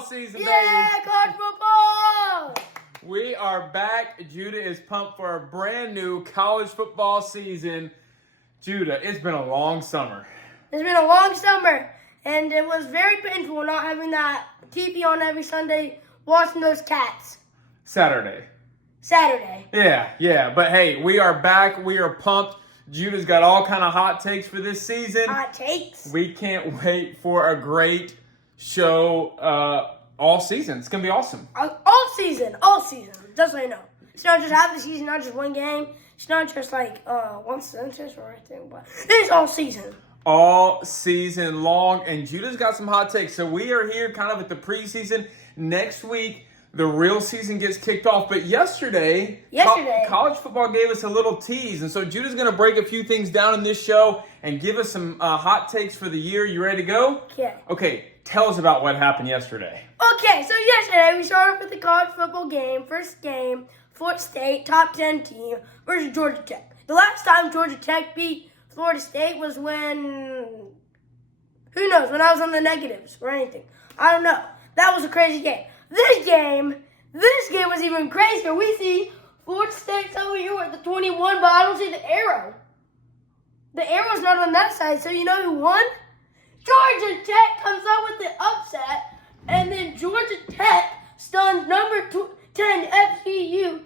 football season, Yeah, baby. college football! We are back. Judah is pumped for a brand new college football season. Judah, it's been a long summer. It's been a long summer, and it was very painful not having that TV on every Sunday, watching those cats. Saturday. Yeah. But hey, we are back. We are pumped. Judah's got all kind of hot takes for this season. Hot takes? We can't wait for a great show all season. It's going to be awesome. All season. Just so you know. It's not just half the season, not just one game. It's not just like one sentence or anything, but it's all season. All season long, and Judah's got some hot takes. So we are here kind of at the preseason. Next week, the real season gets kicked off. But yesterday, college football gave us a little tease. And so Judah's going to break a few things down in this show and give us some hot takes for the year. You ready to go? Yeah. Okay, tell us about what happened yesterday. Okay, so yesterday we started with the college football game. First game, Florida State, top 10 team versus Georgia Tech. The last time Georgia Tech beat Florida State was when, who knows, when I was on the negatives or anything. I don't know. That was a crazy game. This game was even crazier. We see Florida State's over here with the 21, but I don't see the arrow. The arrow's not on that side, so you know who won? Georgia Tech comes up with the upset, and then Georgia Tech stuns number 10 FCU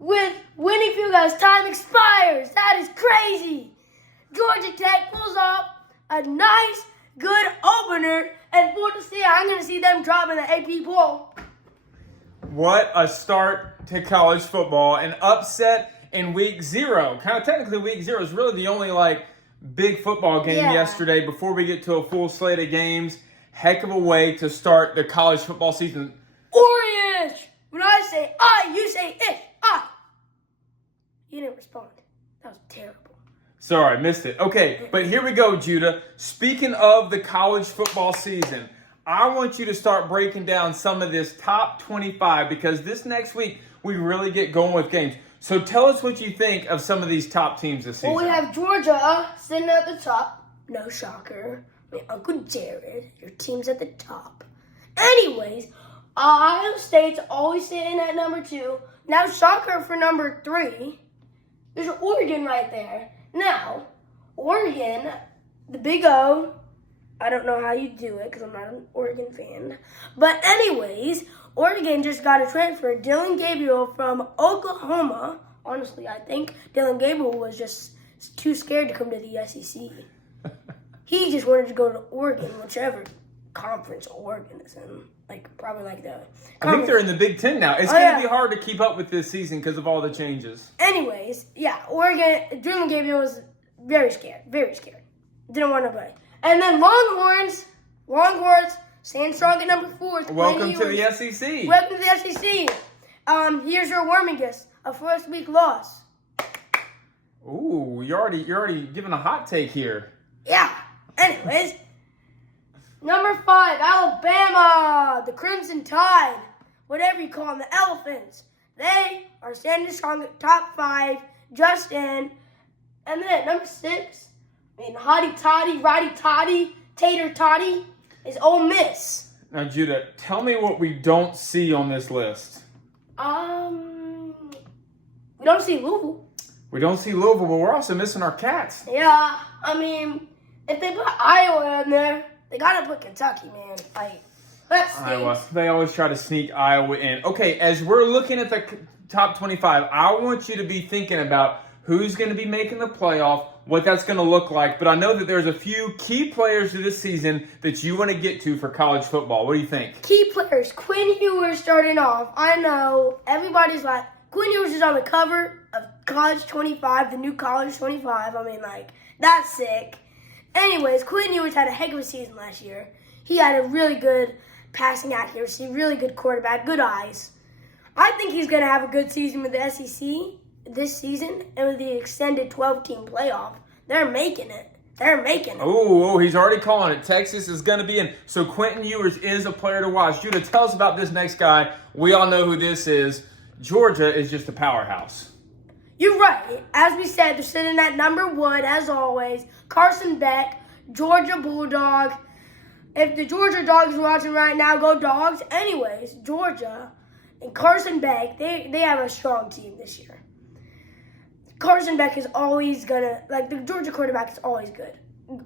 with winning field goals. Time expires. That is crazy. Georgia Tech pulls off a nice, good opener, and Florida State, I'm going to see them drop in the AP poll. What a start to college football. An upset in week 0. Kind of technically week 0 is really the only big football game yesterday before we get to a full slate of games. Heck of a way to start the college football season. Orange! When I say I, you say it. I. You didn't respond. That was terrible. Sorry, I missed it. Okay, but here we go, Judah. Speaking of the college football season, I want you to start breaking down some of this top 25 because this next week we really get going with games. So tell us what you think of some of these top teams this season. Well, we have Georgia sitting at the top. No shocker. I mean, Uncle Jared, your team's at the top. Anyways, Ohio State's always sitting at number 2. Now, shocker for number 3. There's Oregon right there. Now, Oregon, the Big O, I don't know how you do it because I'm not an Oregon fan. But anyways, Oregon just got a transfer. Dylan Gabriel from Oklahoma. Honestly, I think Dylan Gabriel was just too scared to come to the SEC. He just wanted to go to Oregon, whichever conference Oregon is in. Probably the I think they're in the Big Ten now. It's going to be hard to keep up with this season because of all the changes. Anyways, Oregon, Dylan Gabriel was very scared. Didn't want to play. And then Longhorns, staying strong at number 4. Welcome to the SEC. Welcome to the SEC. Here's your warmingus, a first week loss. Ooh, you're already giving a hot take here. Yeah. Anyways, number 5, Alabama, the Crimson Tide, whatever you call them, the Elephants. They are standing strong at top 5, just in. And then at number 6, hotty toddy, roddy toddy, tater toddy, is Ole Miss. Now, Judah, tell me what we don't see on this list. We don't see Louisville. We don't see Louisville, but we're also missing our Cats. Yeah, if they put Iowa in there, they gotta put Kentucky, man. Iowa. They always try to sneak Iowa in. Okay, as we're looking at the top 25, I want you to be thinking about who's going to be making the playoff, what that's going to look like. But I know that there's a few key players to this season that you want to get to for college football. What do you think? Key players. Quinn Ewers starting off. I know everybody's like, Quinn Ewers is on the cover of College 25, the new College 25. That's sick. Anyways, Quinn Ewers had a heck of a season last year. He had a really good passing accuracy, really good quarterback, good eyes. I think he's going to have a good season with the SEC this season, and with the extended 12-team playoff. They're making it. Oh, he's already calling it. Texas is going to be in. So Quentin Ewers is a player to watch. Judah, tell us about this next guy. We all know who this is. Georgia is just a powerhouse. You're right. As we said, they're sitting at number 1, as always. Carson Beck, Georgia Bulldog. If the Georgia Dogs are watching right now, go Dogs. Anyways, Georgia and Carson Beck, they have a strong team this year. Carson Beck is always the Georgia quarterback is always good.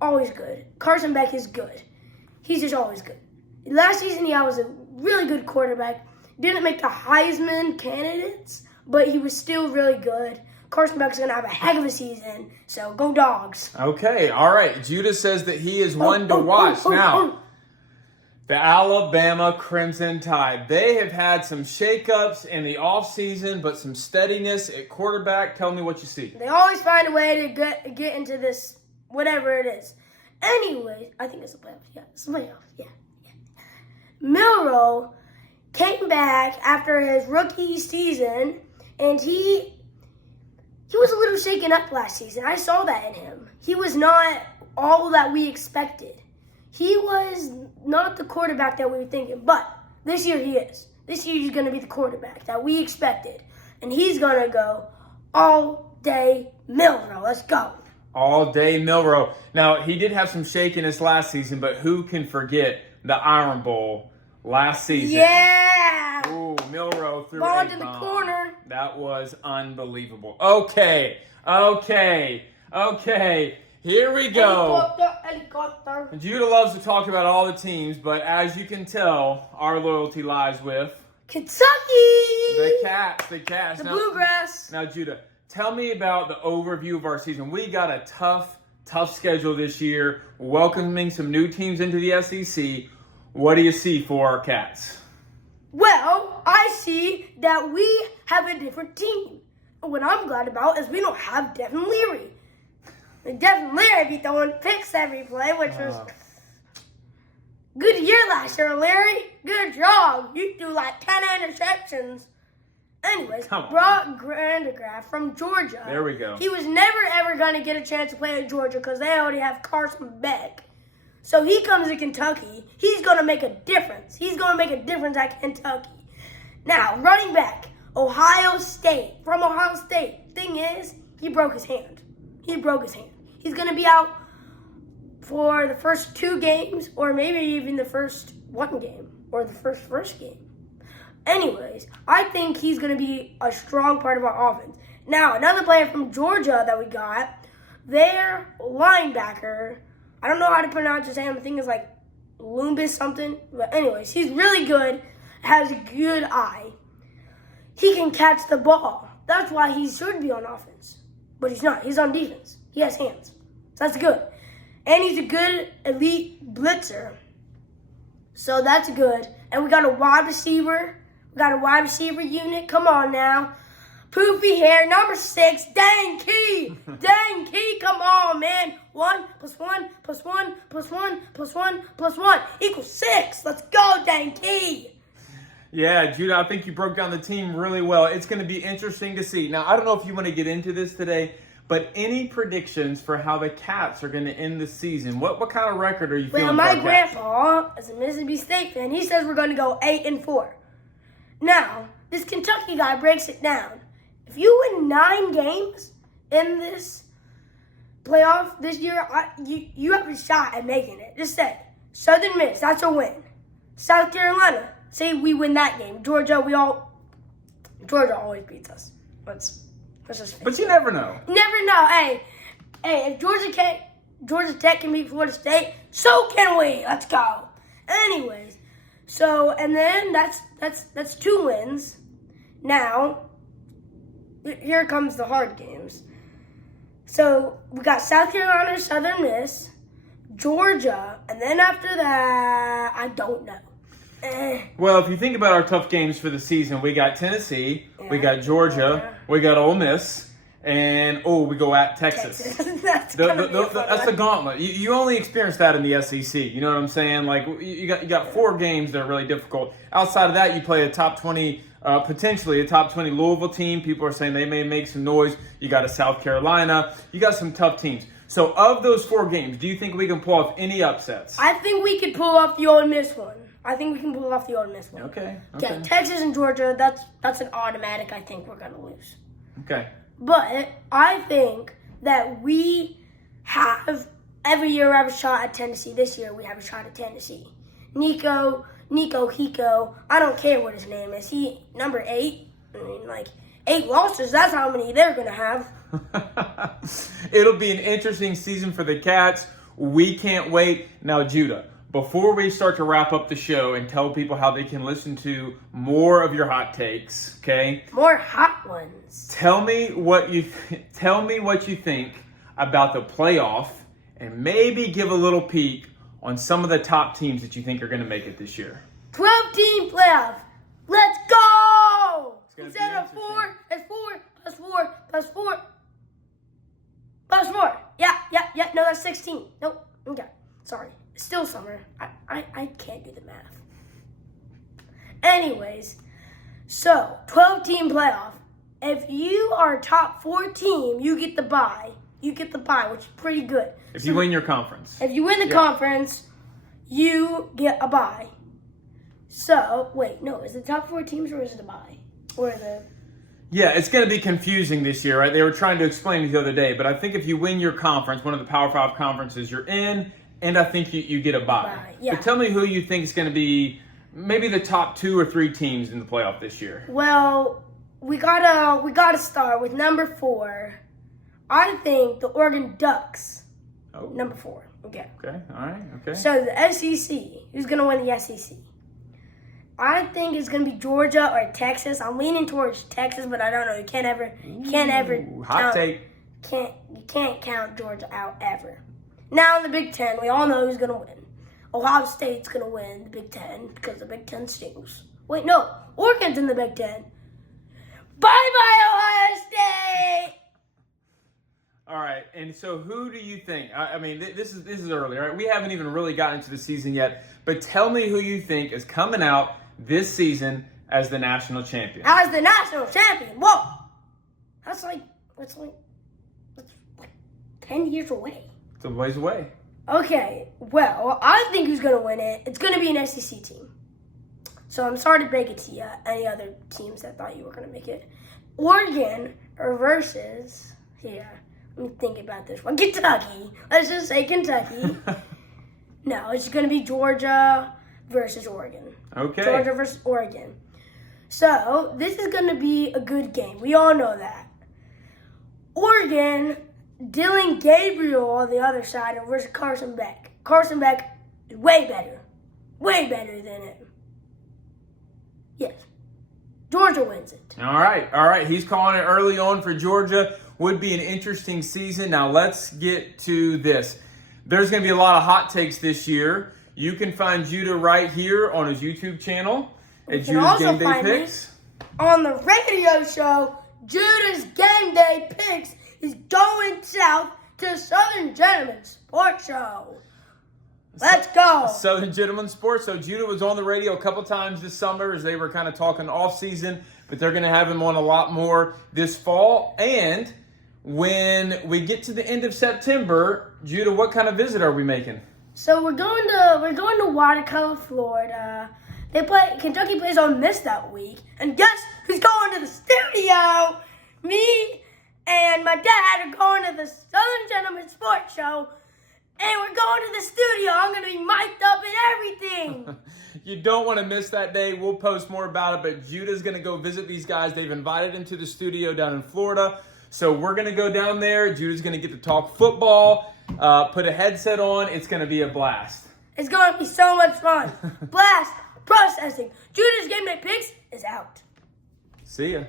Always good. Carson Beck is good. He's just always good. Last season, he was a really good quarterback. Didn't make the Heisman candidates, but he was still really good. Carson Beck's going to have a heck of a season, so go Dogs. Okay, all right. Judah says that he is one to watch. Now, the Alabama Crimson Tide. They have had some shakeups in the offseason, but some steadiness at quarterback. Tell me what you see. They always find a way to get into this, whatever it is. Anyway, I think it's a playoff. Yeah, it's a playoff. Yeah. Milroe came back after his rookie season, and he was a little shaken up last season. I saw that in him. He was not all that we expected. He was not the quarterback that we were thinking, but this year he is. This year he's going to be the quarterback that we expected, and he's going to go all day Milroe. Let's go. All day Milroe. Now, he did have some shakiness last season, but who can forget the Iron Bowl last season? Yeah. Ooh, Milroe threw Ball a into the bomb. corner. That was unbelievable. Okay. Here we go. Helicopter. Judah loves to talk about all the teams, but as you can tell, our loyalty lies with Kentucky. the Cats. The Bluegrass. Now, Judah, tell me about the overview of our season. We got a tough schedule this year, welcoming some new teams into the SEC. What do you see for our Cats? Well, I see that we have a different team. What I'm glad about is we don't have Devin Leary. Devin Leary be throwing picks every play, which was good year last year, Larry. Good job. You threw like 10 interceptions. Anyways, Brock Grandegraft from Georgia. There we go. He was never, ever going to get a chance to play at Georgia because they already have Carson Beck. So he comes to Kentucky. He's going to make a difference. He's going to make a difference at Kentucky. Now, running back, Ohio State. From Ohio State. Thing is, he broke his hand. He's going to be out for the first 2 games, or maybe even the first 1 game, or the first game. Anyways, I think he's going to be a strong part of our offense. Now, another player from Georgia that we got, their linebacker, I don't know how to pronounce his name. I think it's like Lumbus something. But anyways, he's really good, has a good eye. He can catch the ball. That's why he should be on offense. But he's not. He's on defense. He has hands. So that's good. And he's a good elite blitzer. So that's good. And we got a wide receiver. We got a wide receiver unit. Come on now. Poofy hair, number 6, Dane Key. Dane Key, come on, man. 1 + 1 + 1 + 1 + 1 + 1 = 6. Let's go, Dane Key. Yeah, Judah, I think you broke down the team really well. It's going to be interesting to see. Now, I don't know if you want to get into this today, but any predictions for how the Cats are going to end the season? What kind of record are you feeling? Well, my grandpa is a Mississippi State fan. He says we're going to go 8-4. Now, this Kentucky guy breaks it down. If you win 9 games in this playoff this year, you have a shot at making it. Just say, Southern Miss, that's a win. South Carolina, say we win that game. Georgia always beats us. Let's just. But you never know. Never know. Hey, if Georgia Tech can beat Florida State, so can we. Let's go. Anyways, so and then that's 2 wins. Now, here comes the hard games. So we got South Carolina, Southern Miss, Georgia, and then after that, I don't know. Well, if you think about our tough games for the season, we got Tennessee, we got Georgia, we got Ole Miss, and we go at Texas. That's the gauntlet. You only experience that in the SEC. You know what I'm saying? Like you got 4 games that are really difficult. Outside of that, you play a top 20. Potentially a top 20 Louisville team. People are saying they may make some noise. You got a South Carolina. You got some tough teams. So of those 4 games, do you think we can pull off any upsets? I think we could pull off the Ole Miss one. Okay. Texas and Georgia, that's an automatic. I think we're going to lose. Okay. But I think that we have every year we have a shot at Tennessee. This year we have a shot at Tennessee. Nico Hiko, I don't care what his name is. He number 8. I mean, like 8 losses. That's how many they're gonna have. It'll be an interesting season for the Cats. We can't wait. Now, Judah, before we start to wrap up the show and tell people how they can listen to more of your hot takes, okay? More hot ones. Tell me what you think about the playoff, and maybe give a little peek on some of the top teams that you think are going to make it this year. 12-team playoff. Let's go! Instead of 4, it's 4 plus 4 plus 4 plus 4. Yeah. No, that's 16. Nope. Okay. Sorry. It's still summer. I can't do the math. Anyways, so 12-team playoff. If you are top 4 team, you get the bye. Which is pretty good. If you win your conference. If you win the conference, you get a bye. So, wait, no, is it top 4 teams or is it a bye? Or the... Yeah, it's going to be confusing this year, right? They were trying to explain it the other day, but I think if you win your conference, one of the Power 5 conferences you're in, and I think you get a bye. Yeah. But tell me who you think is going to be maybe the top 2 or 3 teams in the playoff this year. Well, we gotta start with number 4. I think the Oregon Ducks. Oh. Number 4. Okay. Okay. All right. Okay. So the SEC. Who's gonna win the SEC? I think it's gonna be Georgia or Texas. I'm leaning towards Texas, but I don't know. You can't ever hot take. You can't count Georgia out ever. Now in the Big Ten, we all know who's gonna win. Ohio State's gonna win the Big Ten because the Big Ten stinks. Wait, no, Oregon's in the Big Ten. Bye, Ohio State. All right, and so who do you think? I mean, this is early, right? We haven't even really gotten into the season yet, but tell me who you think is coming out this season as the national champion. As the national champion? Whoa, that's like 10 years away. It's a ways away. Okay, well, I think who's gonna win it? It's gonna be an SEC team. So I'm sorry to break it to you, any other teams that thought you were gonna make it. Oregon versus here. Let me think about this one. Kentucky. Let's just say Kentucky. No, it's going to be Georgia versus Oregon. Okay. Georgia versus Oregon. So, this is going to be a good game. We all know that. Oregon, Dylan Gabriel on the other side versus Carson Beck. Carson Beck is way better. Way better than him. Yes. Georgia wins it. All right. He's calling it early on for Georgia. Would be an interesting season. Now let's get to this. There's going to be a lot of hot takes this year. You can find Judah right here on his YouTube channel at Judah's Game Day Picks. On the radio show, Judah's Game Day Picks is going south to Southern Gentlemen Sports Show. Let's go. Southern Gentlemen Sports. So Judah was on the radio a couple times this summer as they were kind of talking off season, but they're going to have him on a lot more this fall. And when we get to the end of September, Judah, what kind of visit are we making? So we're going to Watercolor, Florida. Kentucky plays on Miss that week, and guess who's going to the studio? Me and my dad are going to the Southern Gentlemen Sports Show, and we're going to the studio. I'm going to be mic'd up and everything. You don't want to miss that day. We'll post more about it, but Judah's going to go visit these guys. They've invited him to the studio down in Florida. So we're going to go down there. Judah's going to get to talk football, put a headset on. It's going to be a blast. It's going to be so much fun. Blast processing. Judah's Game Day Picks is out. See ya.